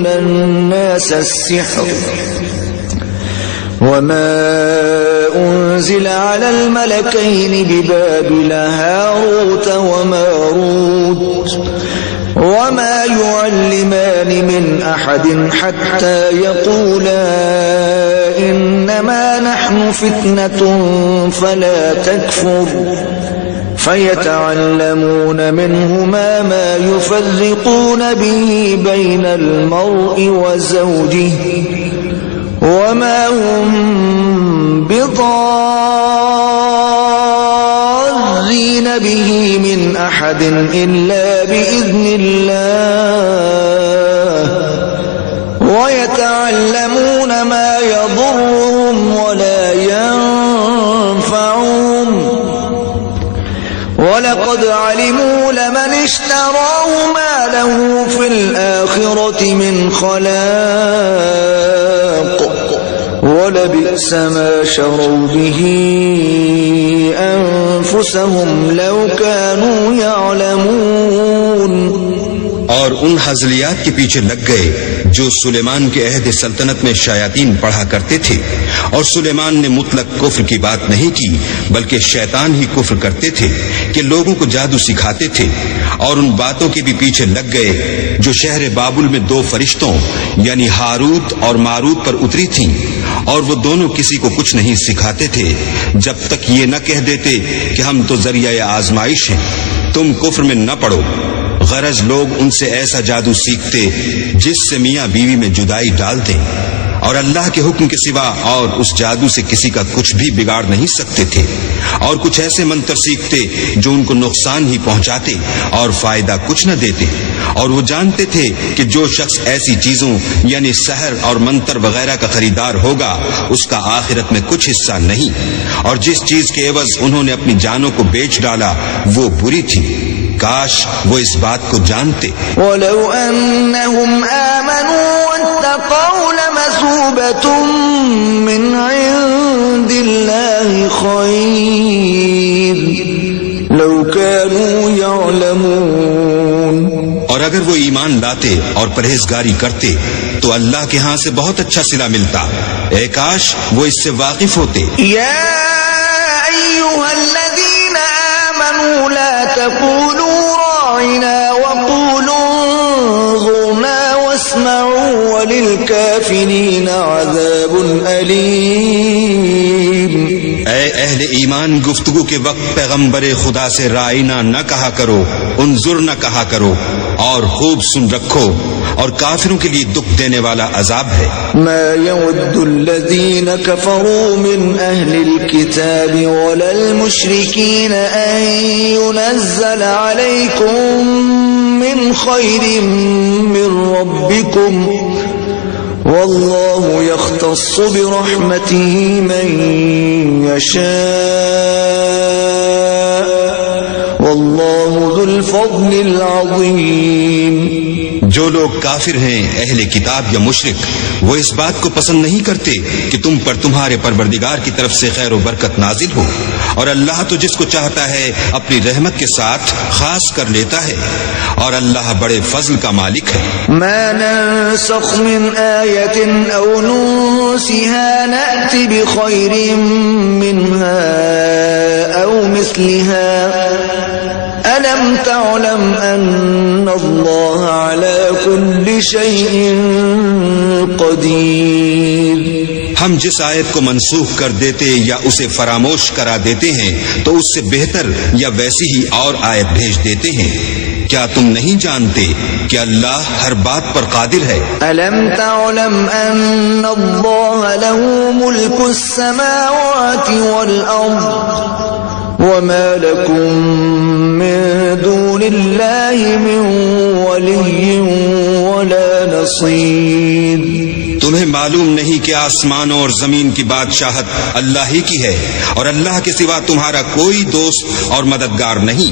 يُعَلِّمُونَ النَّاسَ السِّحْرَ وما أنزل على الملكين ببابل هاروت وماروت وما يعلمان من أحد حتى يقولا إنما نحن فتنة فلا تكفر فيتعلمون منهما ما يفرقون به بين المرء وزوجه وما هم بضارين به من أحد إلا بإذن الله ويتعلمون ما يضرهم ولا ينفعهم ولقد علموا لمن اشتراه ما له في الآخرة من خلاق ولبئس ما شروا به أنفسهم لو كانوا يعلمون. اور ان حزلیات کے پیچھے لگ گئے جو سلیمان کے عہد سلطنت میں شیاطین پڑھا کرتے تھے، اور سلیمان نے مطلق کفر کی بات نہیں کی بلکہ شیطان ہی کفر کرتے تھے کہ لوگوں کو جادو سکھاتے تھے. اور ان باتوں کے بھی پیچھے لگ گئے جو شہر بابل میں 2 فرشتوں یعنی ہاروت اور ماروت پر اتری تھیں، اور وہ دونوں کسی کو کچھ نہیں سکھاتے تھے جب تک یہ نہ کہہ دیتے کہ ہم تو ذریعہ آزمائش ہیں، تم کفر میں نہ پڑو. غرض لوگ ان سے ایسا جادو سیکھتے جس سے میاں بیوی میں جدائی ڈال دیں، اور اللہ کے حکم کے سوا اور اس جادو سے کسی کا کچھ بھی بگاڑ نہیں سکتے تھے. اور کچھ ایسے منتر سیکھتے جو ان کو نقصان ہی پہنچاتے اور فائدہ کچھ نہ دیتے. اور وہ جانتے تھے کہ جو شخص ایسی چیزوں یعنی سحر اور منتر وغیرہ کا خریدار ہوگا اس کا آخرت میں کچھ حصہ نہیں، اور جس چیز کے عوض انہوں نے اپنی جانوں کو بیچ ڈالا وہ بری تھی. کاش وہ اس بات کو جانتے. وَلَوْ أَنَّهُمْ آمَنُوا وَاتَّقَوْا لَمَثُوبَةٌ مِّنْ عِندِ اللَّهِ خَيْرٌ لَوْ كَانُوا يَعْلَمُونَ. اور اگر وہ ایمان لاتے اور پرہیزگاری کرتے تو اللہ کے ہاں سے بہت اچھا صلہ ملتا. اے کاش وہ اس سے واقف ہوتے. یا ایھا الذین آمنوا لا تقولوا راعنا وقولوا انظرنا واسمعوا وللکافرین عذاب علیم. اے اہل ایمان، گفتگو کے وقت پیغمبر خدا سے رائنا نہ کہا کرو، انظر نہ کہا کرو، اور خوب سن رکھو، اور کافروں کے لیے دکھ دینے والا عذاب ہے. ما يود الذين كفروا من أهل الكتاب ولا المشركين أن ينزل عليكم من خير من ربكم والله يختص برحمته من يشاء والله ذو الفضل العظيم. جو لوگ کافر ہیں اہل کتاب یا مشرک وہ اس بات کو پسند نہیں کرتے کہ تم پر تمہارے پروردگار کی طرف سے خیر و برکت نازل ہو، اور اللہ تو جس کو چاہتا ہے اپنی رحمت کے ساتھ خاص کر لیتا ہے، اور اللہ بڑے فضل کا مالک ہے. ما ننسخ من آیت او ننسها نأت بخیر منها او مثلها ألم تعلم أن الله على كل شيء قدير. ہم جس آیت کو منسوخ کر دیتے یا اسے فراموش کرا دیتے ہیں تو اس سے بہتر یا ویسی ہی اور آیت بھیج دیتے ہیں. کیا تم نہیں جانتے کہ اللہ ہر بات پر قادر ہے؟ ألم تعلم أن الله له ملك السماوات والأرض وما لكم من دون الله من ولي ولا نصير. تمہیں معلوم نہیں کہ آسمانوں اور زمین کی بادشاہت اللہ ہی کی ہے اور اللہ کے سوا تمہارا کوئی دوست اور مددگار نہیں.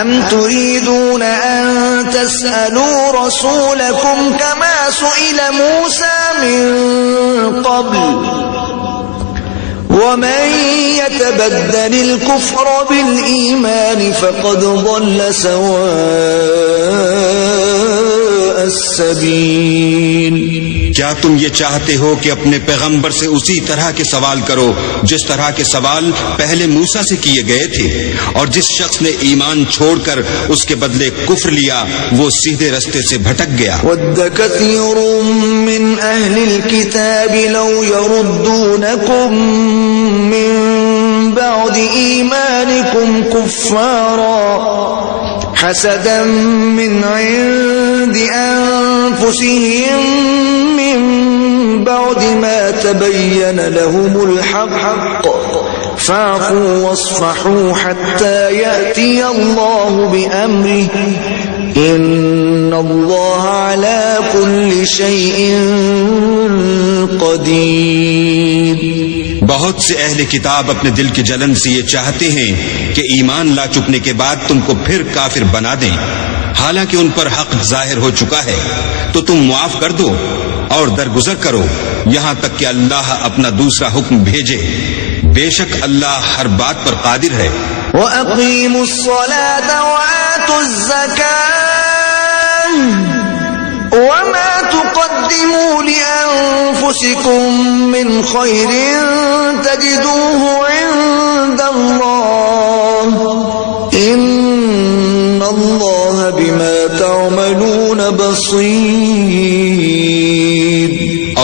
ام تريدون ان تسألوا رسولكم كما سئل موسى من قبل ومن يتبدل الكفر بالإيمان فقد ضل سواء السبيل. کیا تم یہ چاہتے ہو کہ اپنے پیغمبر سے اسی طرح کے سوال کرو جس طرح کے سوال پہلے موسیٰ سے کیے گئے تھے؟ اور جس شخص نے ایمان چھوڑ کر اس کے بدلے کفر لیا وہ سیدھے رستے سے بھٹک گیا. وَدَّ كَثِيرٌ مِّنْ أَهْلِ الْكِتَابِ لَوْ يَرُدُّونَكُمْ مِّن بَعْدِ إِيمَانِكُمْ كُفَّارًا حَسَدًا مِّنْ عِندِ أَنفُسِهِم مِّن بَعْدِ مَا تَبَيَّنَ لَهُمُ الْحَقُّ فَاعْفُوا وَاصْفَحُوا حَتَّى يَأْتِيَ اللَّهُ بِأَمْرِهِ إِنَّ اللَّهَ عَلَى كُلِّ شَيْءٍ قَدِيرٌ. بہت سے اہل کتاب اپنے دل کی جلن سے یہ چاہتے ہیں کہ ایمان لا چکنے کے بعد تم کو پھر کافر بنا دیں، حالانکہ ان پر حق ظاہر ہو چکا ہے. تو تم معاف کر دو اور درگزر کرو یہاں تک کہ اللہ اپنا دوسرا حکم بھیجے. بے شک اللہ ہر بات پر قادر ہے. وَأَقِيمُوا الصَّلَاةَ وَآتُوا الزَّكَاةَ وَمَا تُقَدِّمُوا لِأَنفُسِكُم مِّنْ خَيْرٍ تَجِدُوهُ عِندَ اللَّهِ إِنَّ اللَّهَ بِمَا تَعْمَلُونَ بَصِيرٌ.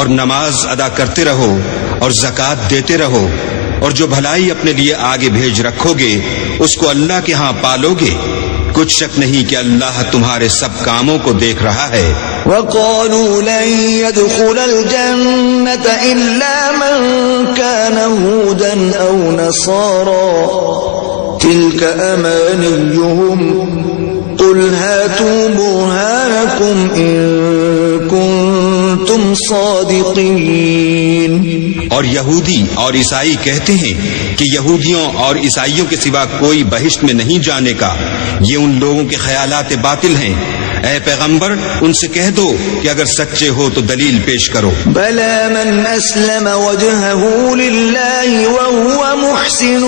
اور نماز ادا کرتے رہو اور زکوٰۃ دیتے رہو، اور جو بھلائی اپنے لیے آگے بھیج رکھو گے اس کو اللہ کے ہاں پالو گے. کچھ شک نہیں کہ اللہ تمہارے سب کاموں کو دیکھ رہا ہے. وَقَالُوا لَن يَدْخُلَ الْجَنَّةَ إِلَّا مَن كَانَ هُودًا أَوْ نَصَارَىٰ تِلْكَ أَمَانِيُّهُمْ قُلْ هَاتُوا بُرْهَانَكُمْ إِن كُنتُمْ صَادِقِينَ. اور یہودی اور عیسائی کہتے ہیں کہ یہودیوں اور عیسائیوں کے سوا کوئی بہشت میں نہیں جانے کا. یہ ان لوگوں کے خیالات باطل ہیں. اے پیغمبر ان سے کہہ دو کہ اگر سچے ہو تو دلیل پیش کرو. بَلَى مَنْ أَسْلَمَ وَجْهَهُ لِلَّهِ وَهُوَ مُحْسِنٌ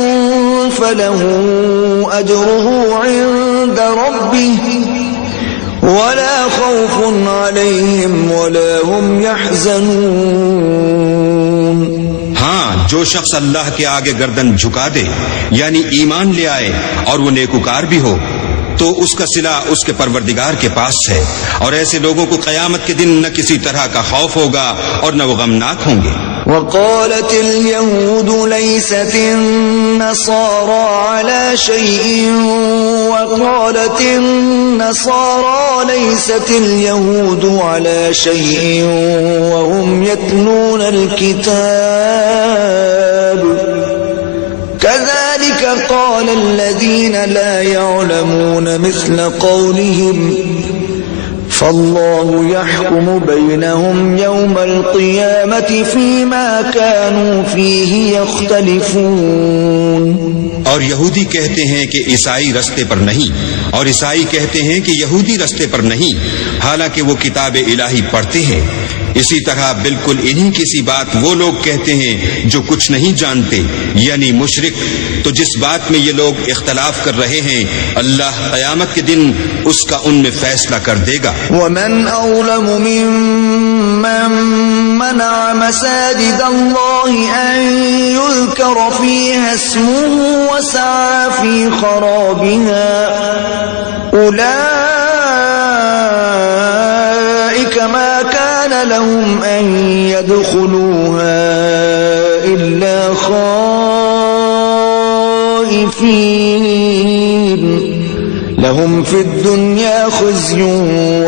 فَلَهُ أَجْرُهُ عِندَ رَبِّهِ وَلَا خَوْفٌ عَلَيْهِمْ وَلَا هُمْ يَحْزَنُونَ. ہاں، جو شخص اللہ کے آگے گردن جھکا دے یعنی ایمان لے آئے اور وہ نیکوکار بھی ہو تو اس کا صلہ اس کے پروردگار کے پاس ہے، اور ایسے لوگوں کو قیامت کے دن نہ کسی طرح کا خوف ہوگا اور نہ وہ غمناک ہوں گے. وقالت اليهود ليست النصارى على شيء وقالت النصارى ليست اليهود على شيء وهم يتلون الكتاب كذلك قال الذين لا يعلمون مثل قولهم فالله يحكم بينهم يوم القيامة فيما كانوا فيه يختلفون. اور یہودی کہتے ہیں کہ عیسائی رستے پر نہیں، اور عیسائی کہتے ہیں کہ یہودی رستے پر نہیں، حالانکہ وہ کتاب الہی پڑھتے ہیں. اسی طرح بالکل انہی کی سی بات وہ لوگ کہتے ہیں جو کچھ نہیں جانتے، یعنی مشرک. تو جس بات میں یہ لوگ اختلاف کر رہے ہیں اللہ قیامت کے دن اس کا ان میں فیصلہ کر دے گا. وَمَنْ أَظْلَمُ مِمَّن مَّنَعَ مَسَاجِدَ اللَّهِ أَن يُذْكَرَ فِيهَا اسْمُهُ وَسَعَىٰ فِي خَرَابِهَا أُولَٰئِكَ مَا كَانَ لَهُمْ أَن يَدْخُلُوهَا إِلَّا خَائِفِينَ لَهُمْ فِي الدُّنْيَا خِزْيٌ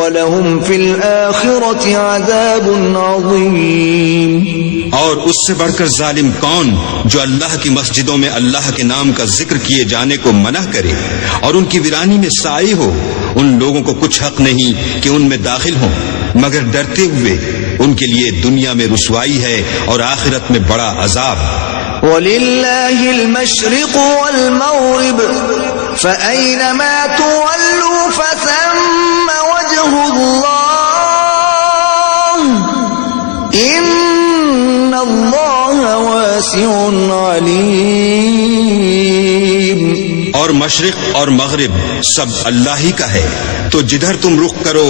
وَلَهُمْ فِي الْآخِرَةِ عَذَابٌ عَظِيمٌ. اور اس سے بڑھ کر ظالم کون جو اللہ کی مسجدوں میں اللہ کے نام کا ذکر کیے جانے کو منع کرے اور ان کی ویرانی میں سائے ہو. ان لوگوں کو کچھ حق نہیں کہ ان میں داخل ہوں مگر ڈرتے ہوئے. ان کے لیے دنیا میں رسوائی ہے اور آخرت میں بڑا عذاب. وَلِلَّهِ الْمَشْرِقُ وَالْمَغْرِبُ فَأَيْنَمَا تُوَلُّوا فَثَمَّ وَجْهُ اللَّهِ إِنَّ اللَّهَ وَاسِعٌ عَلِيمٌ. اور مشرق اور مغرب سب اللہ ہی کا ہے، تو جدھر تم رخ کرو